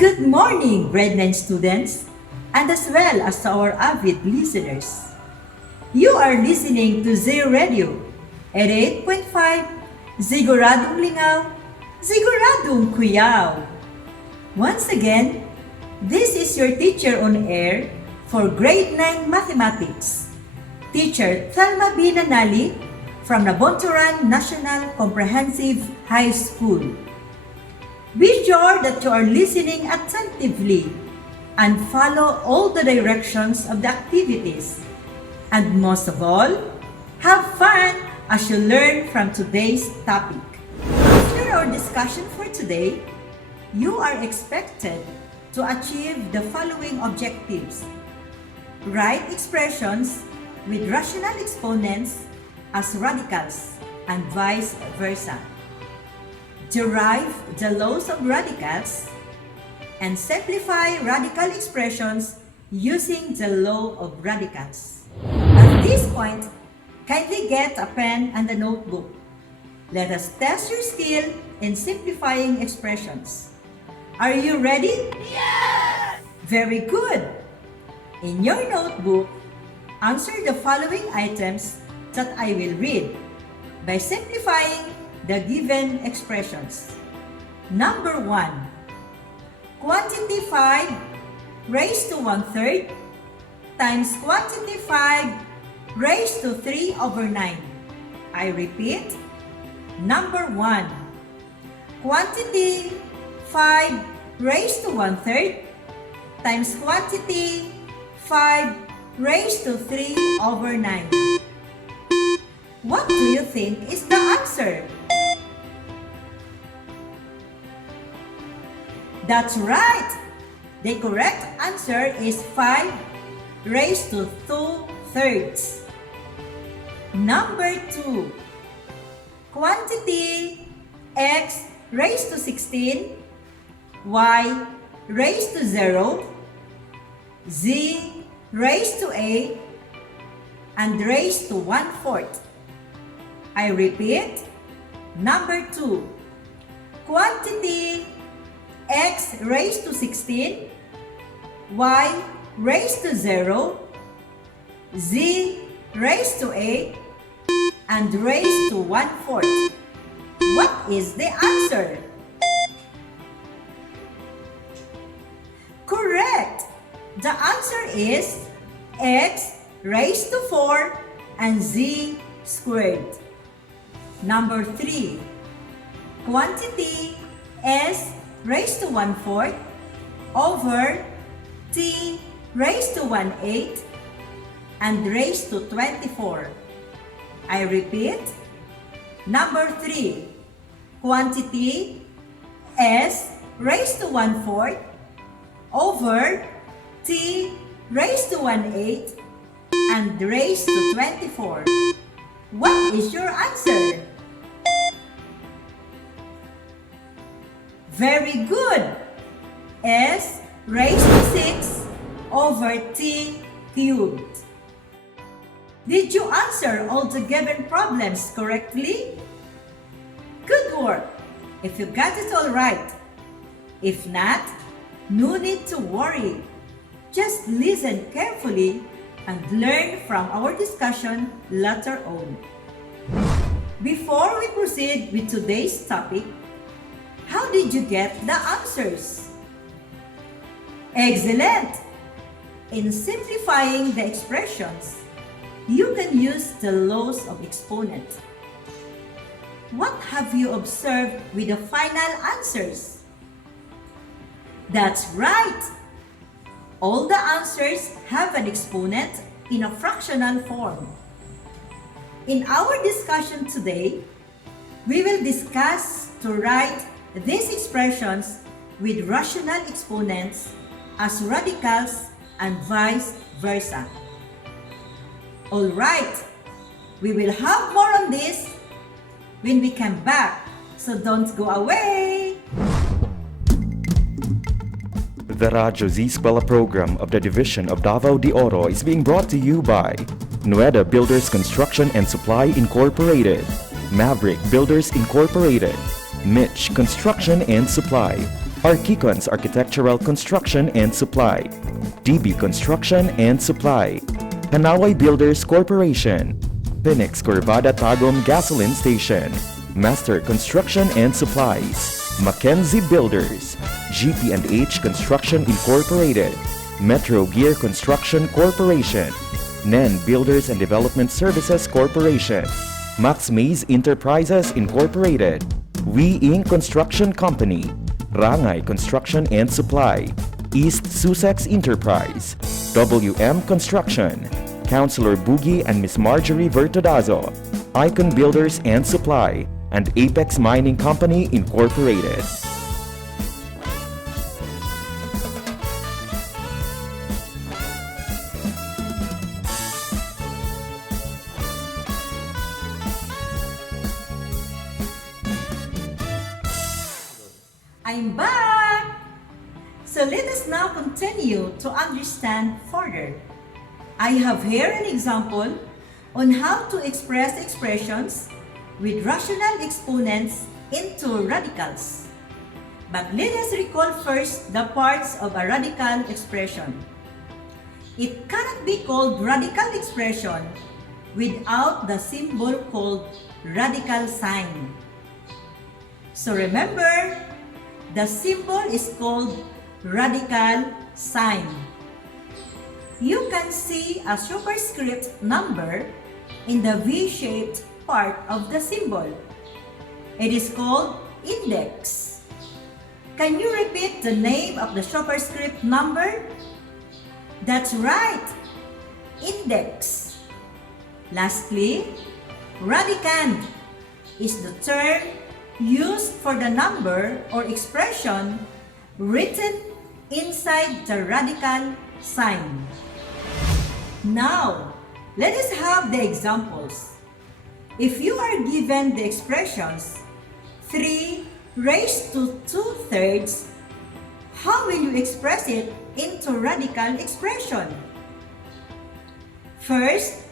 Good morning, grade 9 students, and as well as our avid listeners. You are listening to Z Radio, 88.5, Siguradong Lingaw, Siguradong Kuyaw. Once again, this is your teacher on air for grade 9 mathematics, Teacher Thelma B. Nanali from Nabonturan National Comprehensive High School. Be sure that you are listening attentively and follow all the directions of the activities. And most of all, have fun as you learn from today's topic. After our discussion for today, you are expected to achieve the following objectives. Write expressions with rational exponents as radicals and vice versa. Derive the laws of radicals, and simplify radical expressions using the law of radicals. At this point, kindly get a pen and a notebook. Let us test your skill in simplifying expressions. Are you ready? Yes! Very good! In your notebook, answer the following items that I will read by simplifying the given expressions. Number 1. Quantity 5 raised to 1/3 times quantity 5 raised to 3/9. I repeat. Number 1. Quantity 5 raised to 1/3 times quantity 5 raised to 3/9. What do you think is the answer? That's right! The correct answer is 5 raised to 2/3. Number 2. Quantity x raised to 16, y raised to 0, z raised to 8, and raised to 1/4. I repeat. Number 2. Quantity x raised to 16, y raised to 0, z raised to 8, and raised to 1/4. What is the answer? Correct! The answer is x raised to 4 and z squared. Number 3. Quantity s raised to 1/4 over t raised to 1/8 and raised to 24. I repeat. Number 3. Quantity s raised to 1/4 over t raised to 1/8 and raised to 24. What is your answer? Very good! S raised to 6 over t cubed. Did you answer all the given problems correctly? Good work! If you got it all right. If not, no need to worry. Just listen carefully and learn from our discussion later on. Before we proceed with today's topic, how did you get the answers? Excellent! In simplifying the expressions, you can use the laws of exponent. What have you observed with the final answers? That's right! All the answers have an exponent in a fractional form. In our discussion today, we will discuss to write these expressions with rational exponents as radicals and vice versa. Alright, we will have more on this when we come back, so don't go away! The Radyo Z-eskwela program of the Division of Davao de Oro is being brought to you by Nueda Builders Construction and Supply Incorporated, Maverick Builders Incorporated, Mitch Construction and Supply, Archicon's Architectural Construction and Supply, DB Construction and Supply, Hanaway Builders Corporation, Phoenix Corvada Tagum Gasoline Station, Master Construction and Supplies, Mackenzie Builders, GP&H Construction Incorporated, Metro Gear Construction Corporation, NEN Builders and Development Services Corporation, Max Mays Enterprises Incorporated, We Inc. Construction Company, Rangay Construction and Supply, East Sussex Enterprise, WM Construction, Councilor Boogie and Miss Marjorie Vertodazo, Icon Builders and Supply, and Apex Mining Company Incorporated. I'm back! So let us now continue to understand further. I have here an example on how to express expressions with rational exponents into radicals. But let us recall first the parts of a radical expression. It cannot be called radical expression without the symbol called radical sign. So remember, the symbol is called radical sign. You can see a superscript number in the V-shaped part of the symbol. It is called index. Can you repeat the name of the superscript number? That's right, index. Lastly, radicand is the term used for the number or expression written inside the radical sign. Now, let us have the examples. If you are given the expressions 3 raised to 2/3, how will you express it into radical expression? First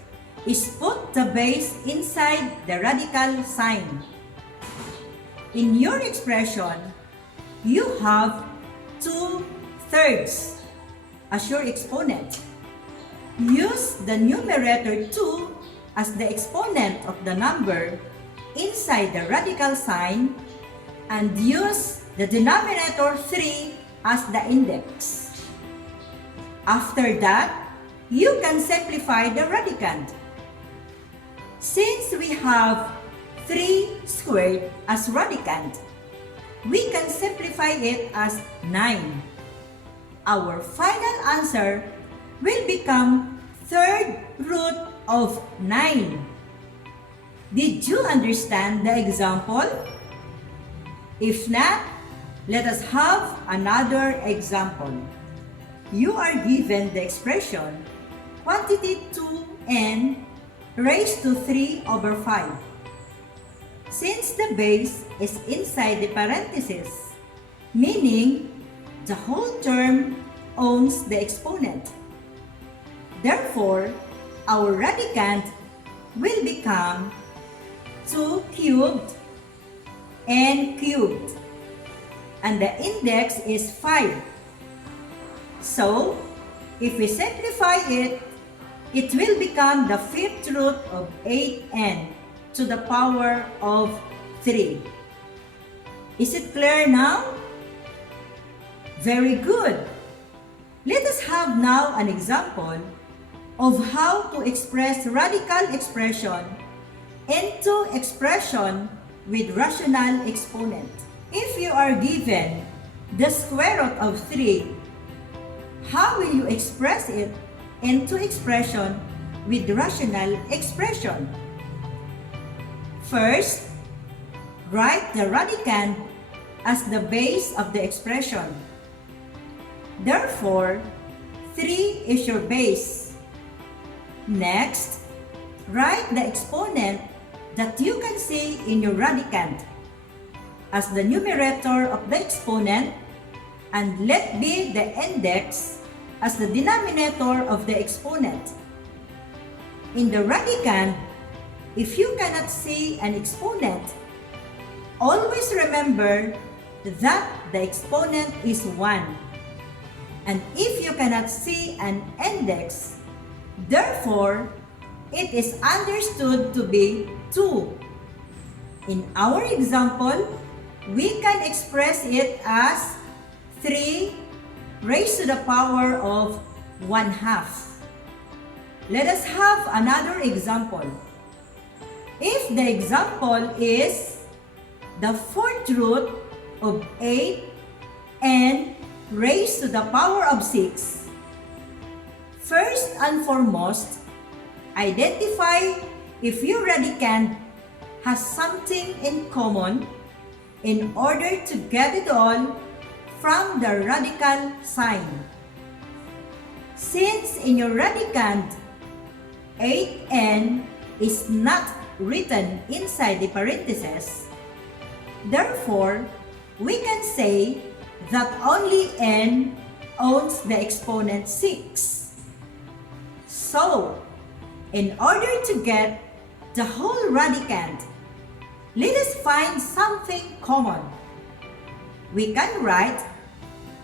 is put the base inside the radical sign. In your expression, you have 2/3 as your exponent. Use the numerator 2 as the exponent of the number inside the radical sign and use the denominator 3 as the index. After that, you can simplify the radicand. Since we have 3 squared as radicand, we can simplify it as 9. Our final answer will become 3rd root of 9. Did you understand the example? If not, let us have another example. You are given the expression quantity 2n raised to 3/5. Since the base is inside the parenthesis, meaning the whole term owns the exponent. Therefore, our radicand will become 2 cubed n cubed, and the index is 5. So, if we simplify it, it will become the 5th root of 8n to the power of 3. Is it clear now? Very good. Let us have now an example of how to express radical expression into expression with rational exponent. If you are given the square root of 3, how will you express it into expression with rational expression? First, write the radicand as the base of the expression. Therefore, 3 is your base. Next, write the exponent that you can see in your radicand as the numerator of the exponent, and let be the index as the denominator of the exponent. In the radicand, if you cannot see an exponent, always remember that the exponent is 1. And if you cannot see an index, therefore, it is understood to be 2. In our example, we can express it as 3 raised to the power of 1/2. Let us have another example. If the example is the 4th root of 8n raised to the power of 6, first and foremost, identify if your radicand has something in common in order to get it all from the radical sign. Since in your radicand, 8n is not written inside the parentheses, therefore, we can say that only n owns the exponent 6. So, in order to get the whole radicand, let us find something common. We can write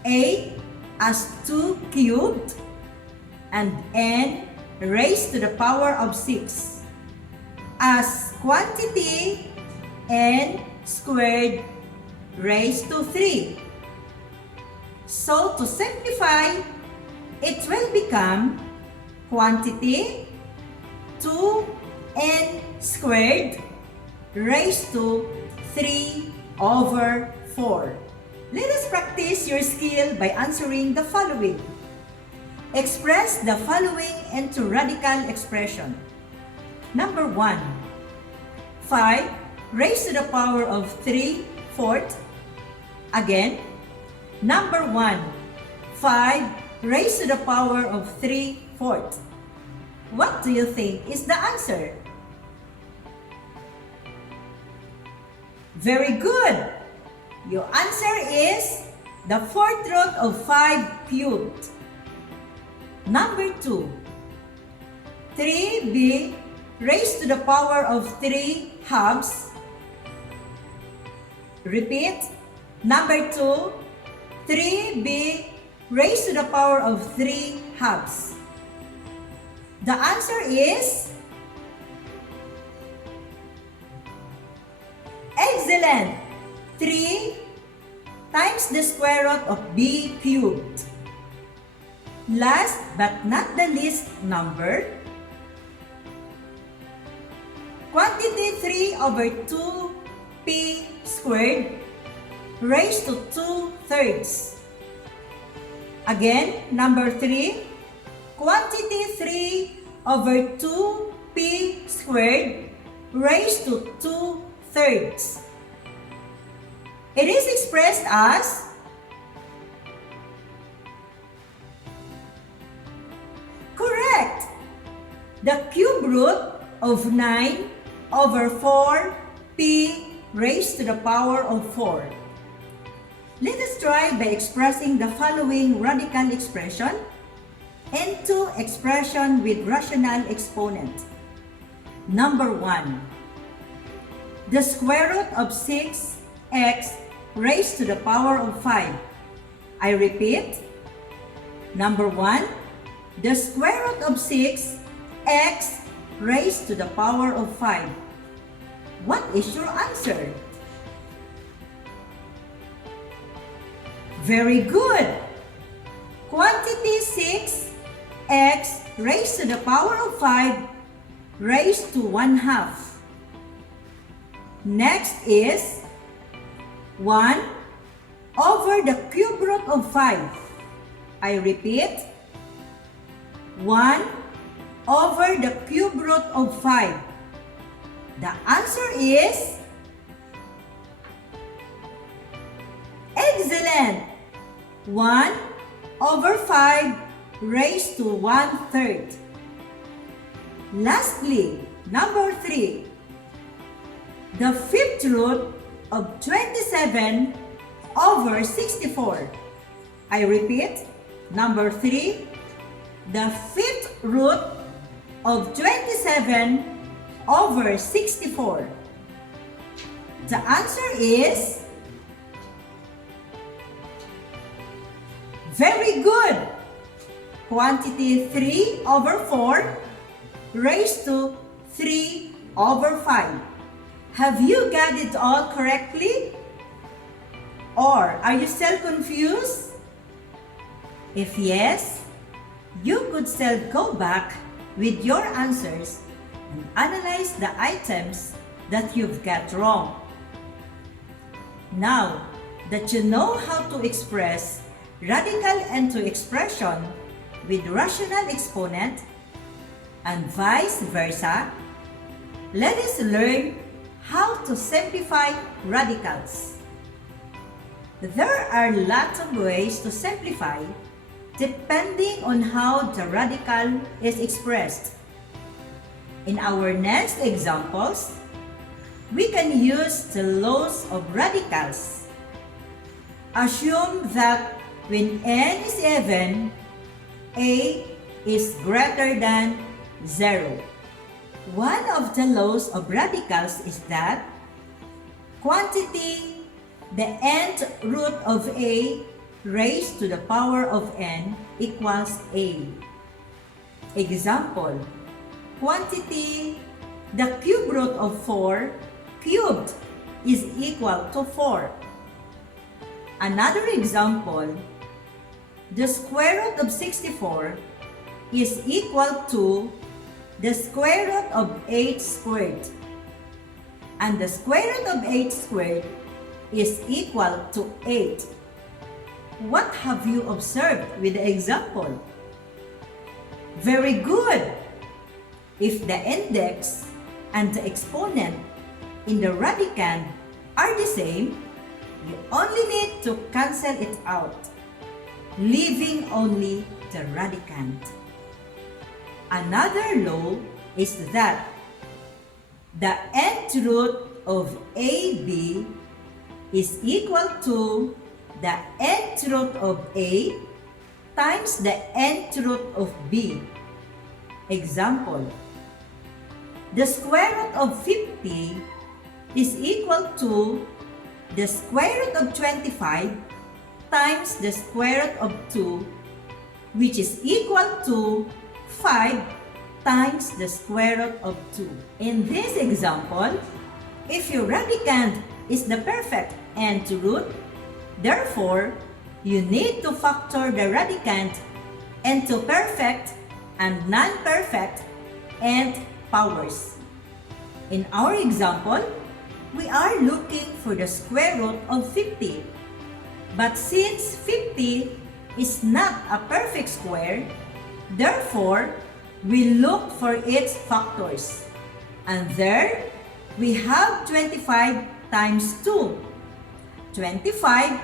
8 as 2 cubed and n raised to the power of 6 as quantity n squared raised to 3. So to simplify, it will become quantity 2n squared raised to 3 over 4. Let us practice your skill by answering the following. Express the following into radical expression. Number 1, 5 raised to the power of 3/4. Again, number 1, 5 raised to the power of 3/4. What do you think is the answer? Very good! Your answer is the 4th root of 5 cubed. Number 2, 3b raised to the power of 3/2. Repeat. Number 2, 3b raised to the power of 3/2. The answer is excellent! 3 times the square root of b cubed. Last but not the least number, quantity 3 over 2p squared raised to 2/3. Again, number 3, quantity 3 over 2p squared raised to 2/3. It is expressed as correct! The cube root of 9 over 4p raised to the power of 4. Let us try by expressing the following radical expression into expression with rational exponent. Number 1, the square root of 6x raised to the power of 5. I repeat. Number 1, the square root of 6x raised to the power of 5. What is your answer? Very good! Quantity 6x raised to the power of 5 raised to 1/2. Next is 1 over the cube root of 5. I repeat. 1 over the cube root of 5. The answer is excellent! 1 over 5 raised to 1/3. Lastly, number 3, the 5th root of 27 over 64. I repeat. Number 3, the 5th root of 27 over 64. The answer is Very good! Quantity 3 over 4 raised to 3 over 5. Have you got it all correctly? Or are you still confused? If yes, you could still go back with your answers and analyze the items that you've got wrong. Now that you know how to express radical into expression with rational exponent and vice versa, let us learn how to simplify radicals. There are lots of ways to simplify depending on how the radical is expressed. In our next examples, we can use the laws of radicals. Assume that when n is even, a is greater than 0. One of the laws of radicals is that quantity, the nth root of a raised to the power of n equals a. Example, quantity, the cube root of 4 cubed is equal to 4. Another example, the square root of 64 is equal to the square root of 8 squared. And the square root of 8 squared is equal to 8. What have you observed with the example? Very good! If the index and the exponent in the radicand are the same, you only need to cancel it out, leaving only the radicand. Another law is that the nth root of AB is equal to the nth root of A times the nth root of B. Example, the square root of 50 is equal to the square root of 25 times the square root of 2, which is equal to 5 times the square root of 2. In this example, if your radicand is the perfect nth root, therefore, you need to factor the radicand into perfect and non-perfect nth powers. In our example, we are looking for the square root of 50. But since 50 is not a perfect square, therefore, we look for its factors. And there, we have 25 times 2. 25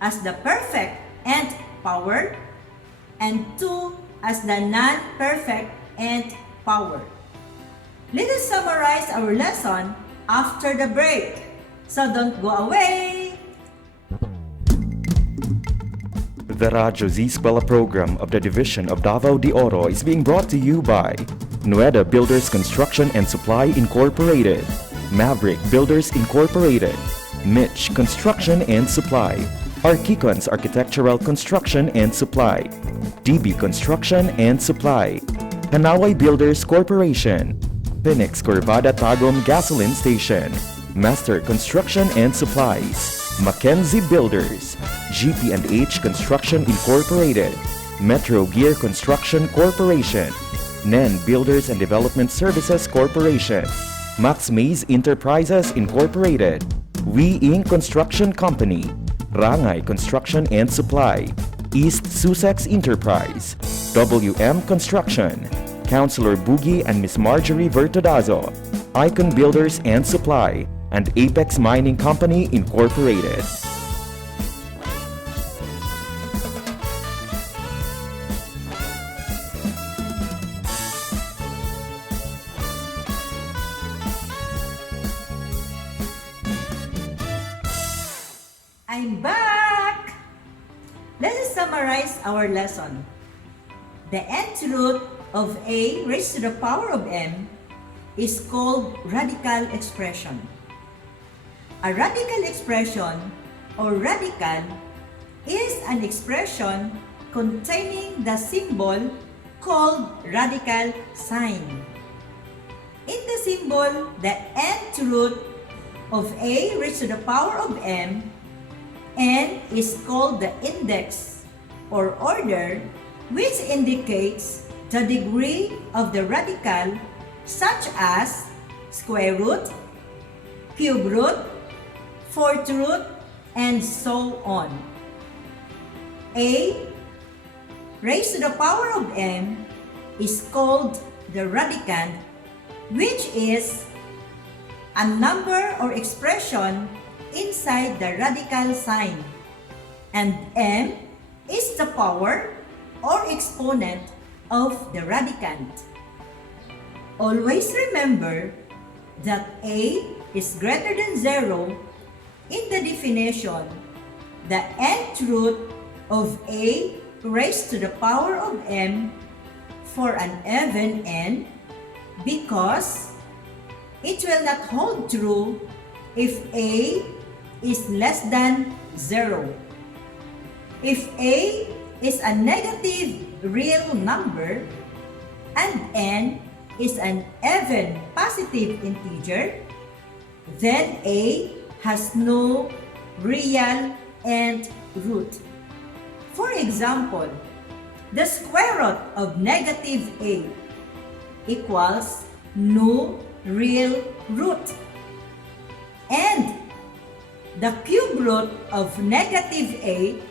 as the perfect nth power and 2 as the non-perfect nth power. Let us summarize our lesson after the break. So don't go away! The Radyo Z-eskwela program of the Division of Davao de Oro is being brought to you by Nueda Builders Construction and Supply Incorporated, Maverick Builders Incorporated, Mitch Construction and Supply, Archicons Architectural Construction and Supply, DB Construction and Supply, Hanaway Builders Corporation, Phoenix Corvada Tagum Gasoline Station, Master Construction and Supplies, Mackenzie Builders, GP&H Construction Incorporated, Metro Gear Construction Corporation, NEN Builders and Development Services Corporation, Max Mays Enterprises Incorporated, We Inc. Construction Company, Rangay Construction and Supply, East Sussex Enterprise, WM Construction, Councilor Boogie and Miss Marjorie Vertodazo, Icon Builders and Supply, and Apex Mining Company Incorporated. I'm back! Let us summarize our lesson. The nth root of a raised to the power of m is called radical expression. A radical expression or radical is an expression containing the symbol called radical sign. In the symbol, the nth root of a raised to the power of m, n is called the index or order, which indicates the degree of the radical, such as square root, cube root, fourth root, and so on. A raised to the power of m is called the radicand, which is a number or expression inside the radical sign, and m is the power or exponent of the radicand. Always remember that a is greater than 0 in the definition. The nth root of a raised to the power of m for an even n, because it will not hold true if a is less than 0. If a is a negative real number and n is an even positive integer, then a has no real nth root. For example, the square root of negative a equals no real root, and the cube root of negative a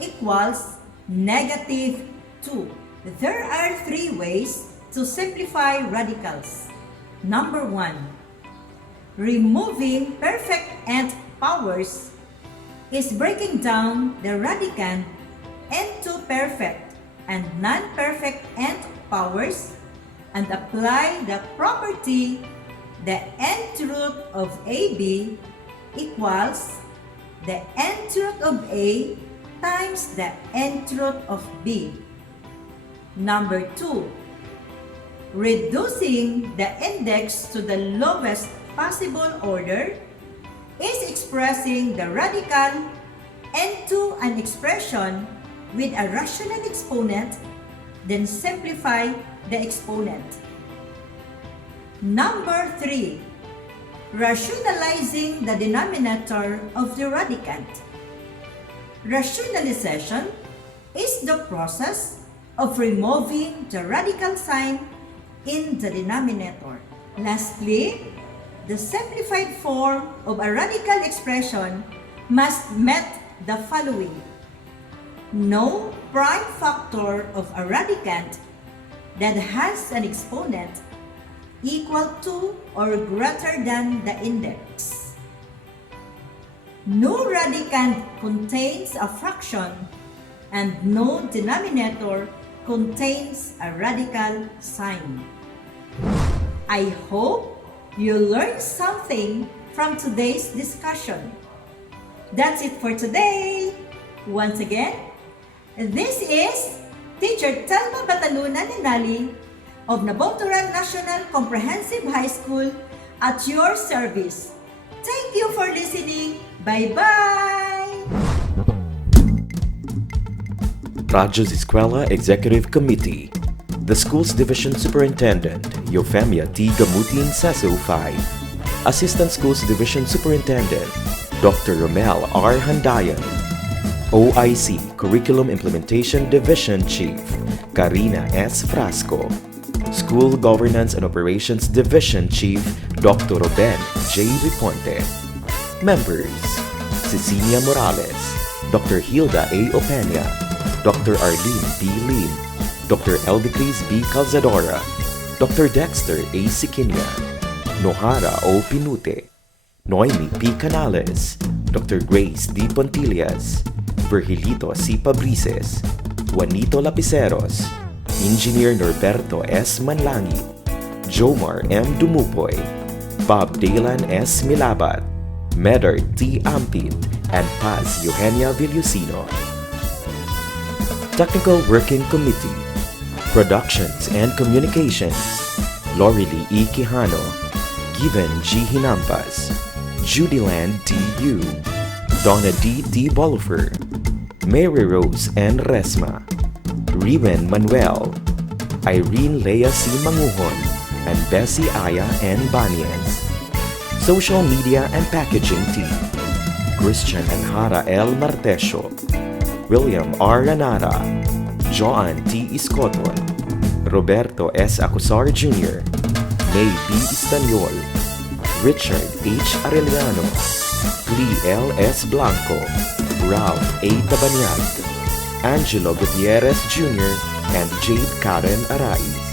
equals negative 2. There are 3 ways to simplify radicals. Number 1, removing perfect nth powers is breaking down the radicand into perfect and non-perfect nth powers and apply the property the nth root of AB equals the nth root of A times the nth root of B. Number 2, reducing the index to the lowest possible order is expressing the radical into an expression with a rational exponent, then simplify the exponent. Number 3, rationalizing the denominator of the radicand. Rationalization is the process of removing the radical sign in the denominator. Lastly, the simplified form of a radical expression must meet the following. No prime factor of a radicand that has an exponent equal to or greater than the index. No radicand contains a fraction, and no denominator contains a radical sign. I hope you learned something from today's discussion. That's it for today. Once again, this is Teacher Thelma Nanali of Naboturan National Comprehensive High School at your service. Thank you for listening. Bye-bye! Radyo Z-eskwela Executive Committee. The School's Division Superintendent, Eufemia T. Gamuting Seso 5. Assistant Schools Division Superintendent, Dr. Romel R. Handayan. OIC Curriculum Implementation Division Chief, Karina S. Frasco. School Governance and Operations Division Chief, Dr. Ruben J. Riponte. Members, Cecilia Morales, Dr. Hilda A. Opeña, Dr. Arlene B. Lim, Dr. Elvicris B. Calzadora, Dr. Dexter A. Siquinia, Nohara O. Pinute, Noemi P. Canales, Dr. Grace D. Pontillas, Virgilito C. Pabrices, Juanito Lapiceros, Engineer Norberto S. Manlangi, Jomar M. Dumupoy, Bob Dalan S. Milabat, Medard T. Ampit, and Paz Eugenia Villusino. Technical Working Committee, Productions and Communications, Lorely E. Quijano, Given G. Hinampas, Judyland D. Yu, Donna D. T. Bolifer, Mary Rose N. Resma, Riwen Manuel, Irene Lea C. Manguhon, and Bessie Aya N. Banias. Social Media and Packaging Team, Christian and Hara L. Martesio, William R. Ranara, Joan T. Iscoton, Roberto S. Acusar Jr., May B. Istanyol, Richard H. Arellano, Lee L. S. Blanco, Ralph A. Tabanyag, Angelo Gutierrez Jr., and Jade Karen Arai.